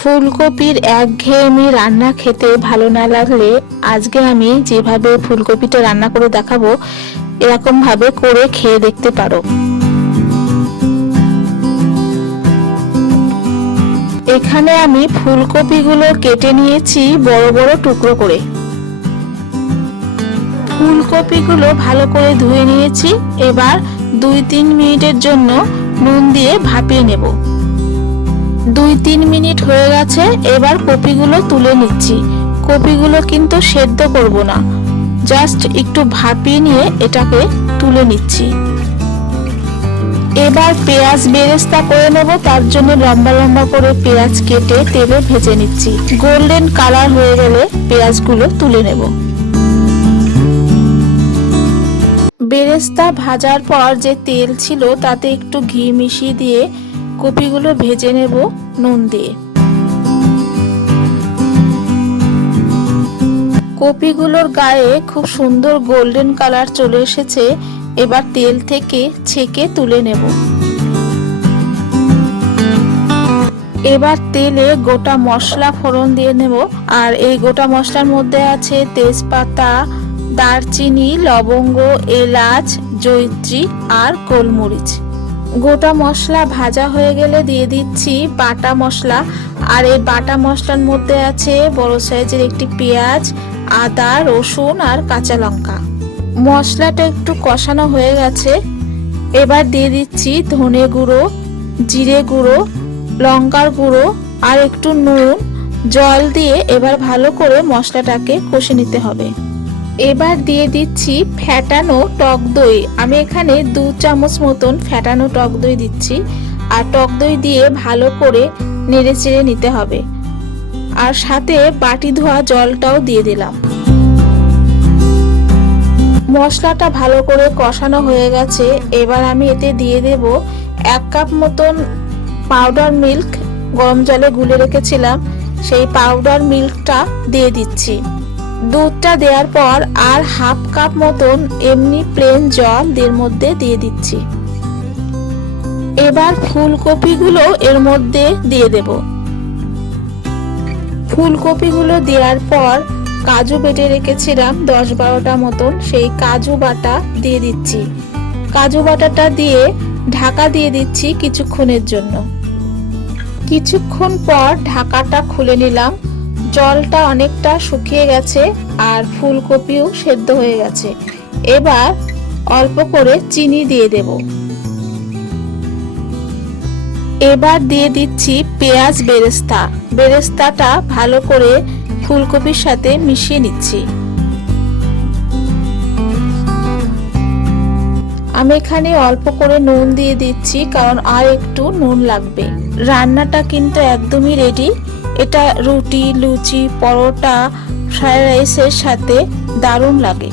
ফুলকপির একঘেয়েমি রান্না খেতে ভালো না লাগলে আজকে আমি যেভাবে ফুলকপিটা রান্না করে দেখাবো এরকম ভাবে করে খেয়ে দেখতে পারো। এখানে আমি ফুলকপিগুলো কেটে নিয়েছি বড় বড় টুকরো করে। ফুলকপিগুলো ভালো করে ধুয়ে নিয়েছি, এবার দুই তিন মিনিটের জন্য নুন দিয়ে ভাপিয়ে নেব। দুই তিন মিনিট হয়ে গেছে, এবার কপিগুলো তুলে নিচ্ছি। কপিগুলো কিন্তু সেদ্ধ করব না। জাস্ট একটু ভাপিয়ে নিয়ে এটাকে তুলে নিচ্ছি। এবার পেঁয়াজ বেরেস্তা করে নেব, তার জন্য লম্বা লম্বা করে পেঁয়াজ কেটে তেলে ভেজে নিচ্ছি। গোল্ডেন কালার হয়ে গেলে পেঁয়াজগুলো তুলে নেব। বেরেস্তা ভাজার পর যে তেল ছিল, তাতে একটু ঘি মিশিয়ে দিয়ে কপিগুলো ভেজে নেব নুন দিয়ে। কপিগুলোর গায়ে খুব সুন্দর গোল্ডেন কালার চলে এসেছে, এবার তেল থেকে ছেঁকে তুলে নেব। এবার তেলে গোটা মশলা ফোড়ন দিয়ে নেব, আর এই গোটা মশলার মধ্যে আছে তেজপাতা, দারচিনি, লবঙ্গ, এলাচ জৈত্রী আর গোলমরিচ। গোটা মশলা ভাজা হয়ে গেলে দিয়ে দিচ্ছি বাটা মশলা। আর এই বাটা মশলার মধ্যে আছে বড় সাইজের একটি পেঁয়াজ, আদা, রসুন আর কাঁচা লঙ্কা। মশলাটা একটু কষানো হয়ে গেছে। এবার দিয়ে দিচ্ছি ধনে গুঁড়ো, জিরে গুঁড়ো, লঙ্কার গুঁড়ো আর একটু নুন। জল দিয়ে এবার ভালো করে মশলাটাকে কষে নিতে হবে। এবার দিয়ে দিচ্ছি ফ্যাটানো টক দই। আমি এখানে দু চামচ মতন ফ্যাটানো টক দই দিচ্ছি। আর টক দই দিয়ে ভালো করে নেড়ে চেড়ে নিতে হবে। আর সাথে বাটি ধোয়া জলটাও দিয়ে দিলাম। মশলাটা ভালো করে কষানো হয়ে গেছে। এবার আমি এতে দিয়ে দেব এক কাপ মতন পাউডার মিল্ক। গরম জলে গুলে রেখেছিলাম। সেই পাউডার মিল্কটা দিয়ে দিচ্ছি। দুধটা দেওয়ার পর আর হাফ কাপ মতন এমনি প্লেন জল এর মধ্যে দিয়ে দিচ্ছি। এবার ফুলকপিগুলো এর মধ্যে দিয়ে দেব। ফুলকপিগুলো দেওয়ার পর কাজু বেটে রেখেছিলাম দশ বারোটা মতন, সেই কাজু বাটা দিয়ে দিচ্ছি। কাজু বাটাটা দিয়ে ঢাকা দিয়ে দিচ্ছি কিছুক্ষণের জন্য। কিছুক্ষণ পর ঢাকাটা খুলে নিলাম। জলটা অনেকটা শুকিয়ে গেছে আর ফুলকপিও সেদ্ধ হয়ে গেছে। এবার অল্প করে চিনি দিয়ে দেব। এবার দিয়ে দিচ্ছি পেঁয়াজ বেরেস্তা। বেরেস্তাটা ভালো করে ফুলকপির সাথে মিশিয়ে নিচ্ছি। আমি এখানে অল্প করে নুন দিয়ে দিচ্ছি, কারণ আর একটু নুন লাগবে। রান্নাটা কিন্তু একদমই রেডি এটা রুটি লুচি পরোটা ফ্রাইড রাইসের সাথে দারুণ লাগে।